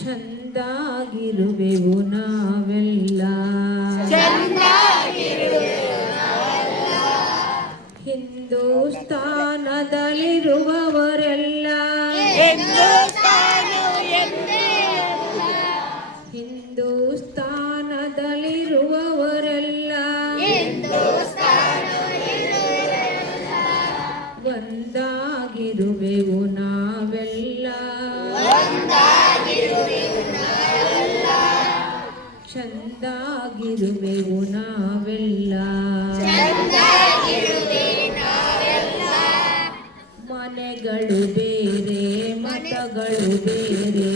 ಚಂದಾಗಿರುವೆವು ನಾವೆಲ್ಲ ಹಿಂದೂಸ್ತಾನದಲ್ಲಿರುವವರೆಲ್ಲ ಹಿಂದೂಸ್ತಾನದಲ್ಲಿರುವವರೆಲ್ಲ ಒಂದಾಗಿರುವೆವು ನಾವೆಲ್ಲ ಚಂದಾಗಿರುವೆವು ನಾವೆಲ್ಲ ಮನೆಗಳು ಬೇರೆ ಮತಗಳು ಬೇರೆ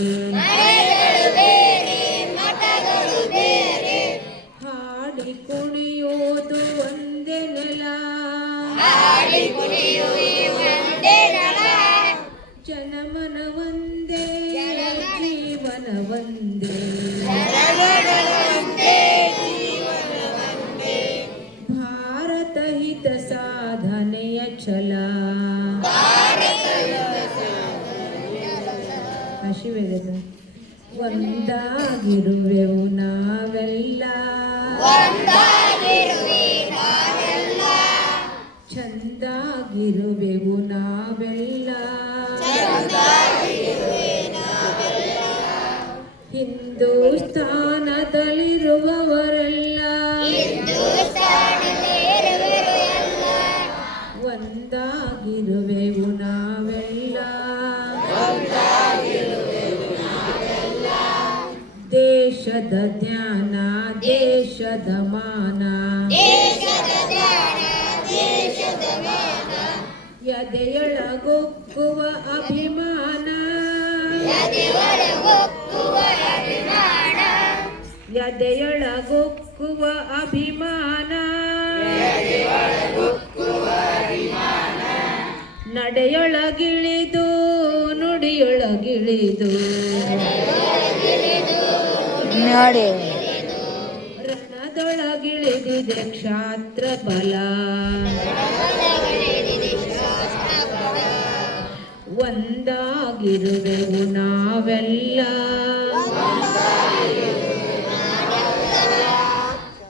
ಹಾಡಿ ಕುಣಿಯೋದು ಒಂದೇ ನೆಲ ಜನಮನ ಒಂದೇ ಜೀವನ ಒಂದೇ ಭಾರತ ಹಿತ ಸಾಧನೆಯ ಛಲ ಹಸಿವೆದ ಒಂದಾಗಿರುವೆವು ನಾವೆಲ್ಲ ಚಂದಾಗಿರುವೆವು ನಾವೆಲ್ಲ ಹಿಂದೂಸ್ತಾನದಲ್ಲಿರುವವರೆಲ್ಲ ಒಂದಾಗಿರುವೆವು ನಾವೆಲ್ಲ ದೇಶದ ಜ್ಞಾನ ದೇಶದ ಮಾನ ಎದೆಯೊಳಗೊಕ್ಕುವ ಅಭಿಮಾನ ಎದೆಯೊಳಗೊಕ್ಕುವ ಅಭಿಮಾನ ನಡೆಯೊಳಗಿಳಿದು ನುಡಿಯೊಳಗಿಳಿದು ರಣದೊಳಗಿಳಿದಿದೆ ಕ್ಷಾತ್ರ ಬಲ ಒಂದಾಗಿರುವೆವು ನಾವೆಲ್ಲ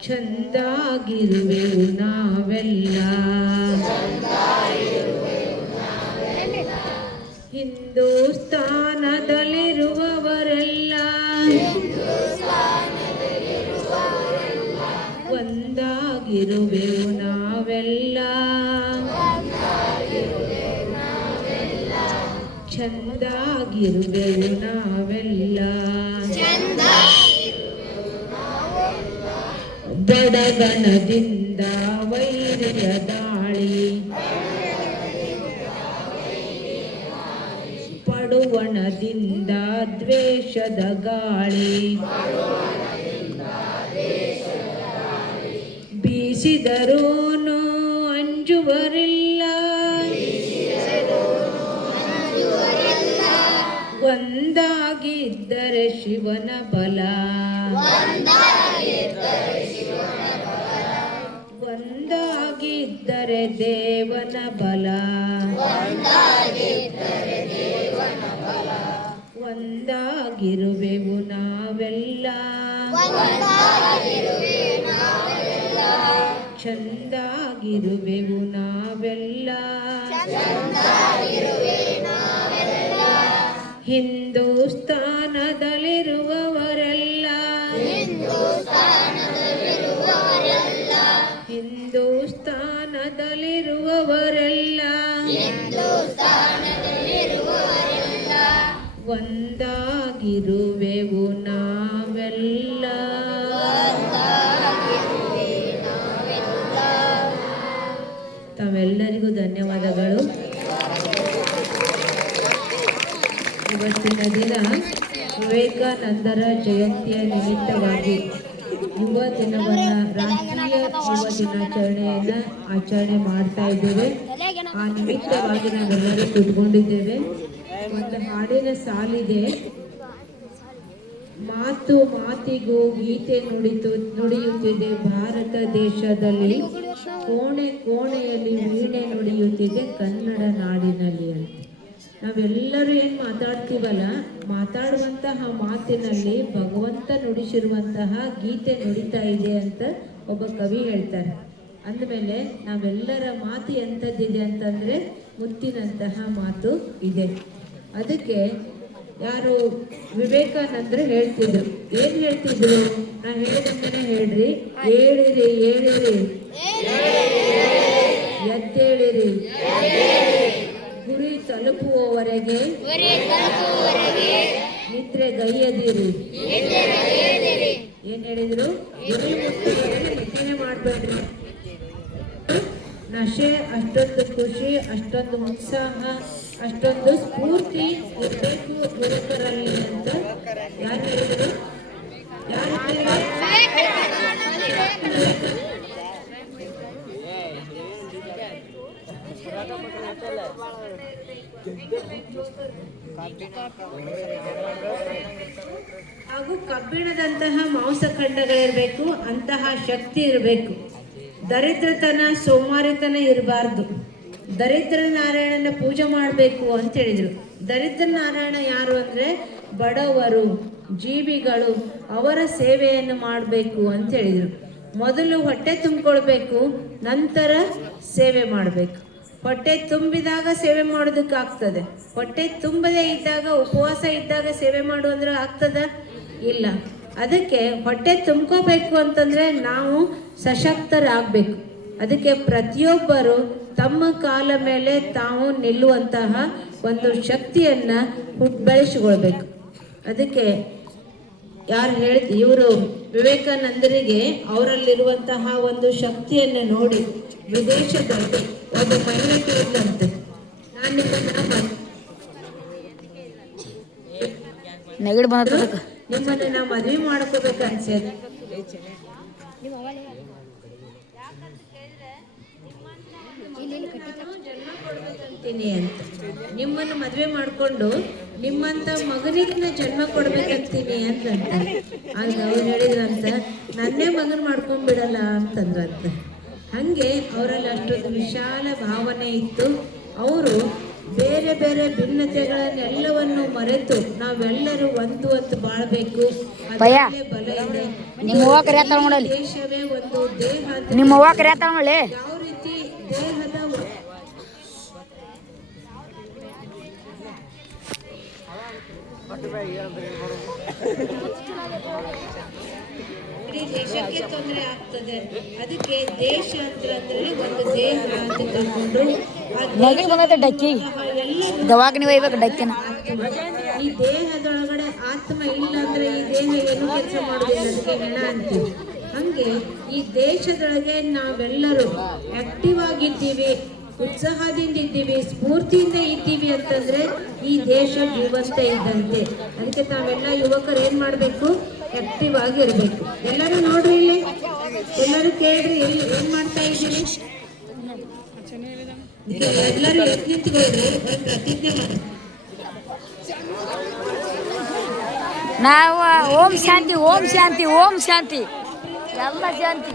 ಚಂದಾಗಿರುವೆವು ನಾವೆಲ್ಲ ಹಿಂದೂಸ್ತಾನದಲ್ಲಿರುವವರೆಲ್ಲ ಒಂದಾಗಿರುವೆವು ನಾವೆಲ್ಲ ಚಂದಾಗಿರುವೆವು ನಾವೆಲ್ಲ ಬಡಗಣದಿಂದ ವೈರಿಯ ದಾಳಿ ಪಡುವಣದಿಂದ ದ್ವೇಷದ ಗಾಳಿ ಬೀಸಿದರೂನು ಅಂಜುವರಿಲ್ಲ ಒಂದಾಗಿದ್ದರೆ ಶಿವನ ಬಲ ಒಂದಾಗಿದ್ದರೆ ದೇವನ ಬಲ ಒಂದಾಗಿರುವೆವು ನಾವೆಲ್ಲ ಚಂದಾಗಿರುವೆವು ನಾವೆಲ್ಲ ಹಿಂದೂಸ್ತಾನದಲ್ಲಿರುವವರೆಲ್ಲ ಹಿಂದೂಸ್ತಾನದಲ್ಲಿರುವವರೆಲ್ಲ ಒಂದಾಗಿರುವೆವು ನಾವೆಲ್ಲ ತಾವೆಲ್ಲರಿಗೂ ಧನ್ಯವಾದಗಳು. ಇವತ್ತಿನ ದಿನ ವಿವೇಕಾನಂದರ ಜಯಂತಿಯ ನಿಮಿತ್ತವಾಗಿ ಯುವ ದಿನವನ್ನು ರಾಷ್ಟ್ರೀಯ ಯುವ ದಿನಾಚರಣೆಯನ್ನು ಆಚರಣೆ ಮಾಡ್ತಾ ಇದ್ದೇವೆ. ಆ ನಿಮಿತ್ತವಾಗಿ ನಾವೆಲ್ಲರೂ ಕೂತ್ಕೊಂಡಿದ್ದೇವೆ. ಒಂದು ಹಾಡಿನ ಸಾಲಿದೆ, ಮಾತು ಮಾತಿಗೂ ಗೀತೆ ನುಡಿಯುತ್ತಿದೆ ಭಾರತ ದೇಶದಲ್ಲಿ, ಕೋಣೆ ಕೋಣೆಯಲ್ಲಿ ವೀಣೆ ನುಡಿಯುತ್ತಿದೆ ಕನ್ನಡ ನಾಡಿನಲ್ಲಿ ಅಂತ. ನಾವೆಲ್ಲರೂ ಏನು ಮಾತಾಡ್ತೀವಲ್ಲ, ಮಾತಾಡುವಂತಹ ಮಾತಿನಲ್ಲಿ ಭಗವಂತ ನುಡಿಸಿರುವಂತಹ ಗೀತೆ ನುಡಿತಾ ಇದೆ ಅಂತ ಒಬ್ಬ ಕವಿ ಹೇಳ್ತಾರೆ. ಅಂದಮೇಲೆ ನಾವೆಲ್ಲರ ಮಾತು ಎಂಥದ್ದಿದೆ ಅಂತಂದರೆ ಮುತ್ತಿನಂತಹ ಮಾತು ಇದೆ. ಅದಕ್ಕೆ ಯಾರು ವಿವೇಕಾನಂದರು ಹೇಳ್ತಿದ್ರು, ಏನು ಹೇಳ್ತಿದ್ರು? ನಾ ಹೇಳಿದಂಗೆ ಹೇಳ್ರಿ, ಹೇಳಿರಿ ಹೇಳಿರಿ ಎದ್ದೇಳಿರಿ, ಗುರಿ ತಲುಪುವವರೆಗೆ ನಿದ್ರೆ ಗೈಯದಿರಿ. ಏನ್ ಹೇಳಿದ್ರು? ಗುರಿ ಮುಟ್ಟುವವರೆಗೆ ನಿದ್ರೆನೆ ಮಾಡ್ಬೇಡ್ರಿ. ನಶೆ ಅಷ್ಟೊಂದು ಖುಷಿ, ಅಷ್ಟೊಂದು ಉತ್ಸಾಹ, ಅಷ್ಟೊಂದು ಸ್ಫೂರ್ತಿ ಇರಬೇಕು ಯುವಕರಲ್ಲಿ ಅಂತ ಯಾರು ಹೇಳಿದ್ರು? ಹಾಗೂ ಕಬ್ಬಿಣದಂತಹ ಮಾಂಸಖಂಡಗಳಿರಬೇಕು, ಅಂತಹ ಶಕ್ತಿ ಇರಬೇಕು. ದರಿದ್ರತನ ಸೋಮಾರಿತನ ಇರಬಾರ್ದು. ದರಿದ್ರ ನಾರಾಯಣನ ಪೂಜೆ ಮಾಡಬೇಕು ಅಂತ ಹೇಳಿದರು. ದರಿದ್ರ ನಾರಾಯಣ ಯಾರು ಅಂದರೆ ಬಡವರು, ಜೀವಿಗಳು, ಅವರ ಸೇವೆಯನ್ನು ಮಾಡಬೇಕು ಅಂತ ಹೇಳಿದರು. ಮೊದಲು ಹೊಟ್ಟೆ ತುಂಬಿಕೊಳ್ಬೇಕು, ನಂತರ ಸೇವೆ ಮಾಡಬೇಕು. ಹೊಟ್ಟೆ ತುಂಬಿದಾಗ ಸೇವೆ ಮಾಡೋದಕ್ಕಾಗ್ತದೆ. ಹೊಟ್ಟೆ ತುಂಬದೇ ಇದ್ದಾಗ, ಉಪವಾಸ ಇದ್ದಾಗ ಸೇವೆ ಮಾಡು ಅಂದ್ರೆ ಆಗ್ತದ? ಇಲ್ಲ. ಅದಕ್ಕೆ ಹೊಟ್ಟೆ ತುಂಬ್ಕೋಬೇಕು ಅಂತಂದರೆ ನಾವು ಸಶಕ್ತರಾಗಬೇಕು. ಅದಕ್ಕೆ ಪ್ರತಿಯೊಬ್ಬರು ತಮ್ಮ ಕಾಲ ಮೇಲೆ ತಾವು ನಿಲ್ಲುವಂತಹ ಒಂದು ಶಕ್ತಿಯನ್ನು ಬೆಳೆಸಿಕೊಳ್ಬೇಕು. ಅದಕ್ಕೆ ಯಾರು ಇವರು ವಿವೇಕಾನಂದರಿಗೆ ಅವರಲ್ಲಿರುವಂತಹ ಒಂದು ಶಕ್ತಿಯನ್ನು ನೋಡಿ ವಿದೇಶದಲ್ಲಿ ಒಂದು ಮಹಿಳೆ ಕೇಳಿದಂತೆ, ನಿಮ್ಮನ್ನು ನಾ ಮದುವೆ ಮಾಡ್ಕೋಬೇಕು ಅನ್ಸೇದು ಜನ್ಮ ಕೊಡ್ಬೇಕಂತೀನಿ ಅಂತ. ನಿಮ್ಮನ್ನು ಮದುವೆ ಮಾಡಿಕೊಂಡು ನಿಮ್ಮಂತ ಮಗನಿಗೆ ಜನ್ಮ ಕೊಡ್ಬೇಕಂತೀನಿ ಅಂತಂತ. ಆಗ ಅವ್ರು ಹೇಳಿದ್ರಂತ, ನನ್ನೇ ಮಗನ ಮಾಡ್ಕೊಂಡ್ಬಿಡಲ್ಲ ಅಂತಂದ್ರಂತ. ಹಾಗೆ ಅವರಲ್ಲಿ ಅಷ್ಟೊಂದು ವಿಶಾಲ ಭಾವನೆ ಇತ್ತು. ಅವರು ಬೇರೆ ಬೇರೆ ಭಿನ್ನತೆಗಳನ್ನೆಲ್ಲವನ್ನು ಮರೆತು ನಾವೆಲ್ಲರೂ ಒಂದು ಬಾಳ್ಬೇಕು. ಬಲ ಇದೆ. ದೇಶವೇ ಒಂದು ದೇಹ. ಯಾವ ರೀತಿ ದೇಹದ ಇಡೀ ದೇಶಕ್ಕೆ ತೊಂದರೆ ಆಗ್ತದೆ. ಅದಕ್ಕೆ ದೇಶ ಅಂದ್ರೆ ಒಂದು ದೇಹ ಅಂತ ತಿಳ್ಕೊಂಡು ಈ ದೇಹದೊಳಗಡೆ ಆತ್ಮ ಇಲ್ಲ ಅಂದ್ರೆ ಈ ದೇಹ ಏನು ಕೆಲಸ ಮಾಡೋದಿಲ್ಲ, ಅದಕ್ಕೆ ಹೆಣ ಅಂತೀವಿ. ಹಂಗೆ ಈ ದೇಶದೊಳಗೆ ನಾವೆಲ್ಲರೂ ಆಕ್ಟಿವ್ ಆಗಿದ್ದೀವಿ, ಉತ್ಸಾಹದಿಂದ ಇದ್ದೀವಿ, ಸ್ಫೂರ್ತಿಯಿಂದ ಇದ್ದೀವಿ ಅಂತಂದ್ರೆ ಈ ದೇಶ ಜೀವಂತ ಇದ್ದಂತೆ. ಅದಕ್ಕೆ ತಾವೆಲ್ಲ ಯುವಕರು ಏನ್ ಮಾಡ್ಬೇಕು? ಆಕ್ಟಿವ್ ಆಗಿರ್ಬೇಕು. ಎಲ್ಲರೂ ನೋಡ್ರಿ, ಇಲ್ಲಿ ಎಲ್ಲರೂ ಕೇಳ್ರಿ, ಏನ್ ಮಾಡ್ತಾ ಇದ್ದೀರಿ? ಎಲ್ಲರೂ ನಿಂತ್ಕೊಳ್ರಿ, ಪ್ರತಿಜ್ಞೆ ಮಾಡಿ. ನಾವು ಓಂ ಶಾಂತಿ, ಓಂ ಶಾಂತಿ, ಓಂ ಶಾಂತಿ, ಎಲ್ಲ ಶಾಂತಿ.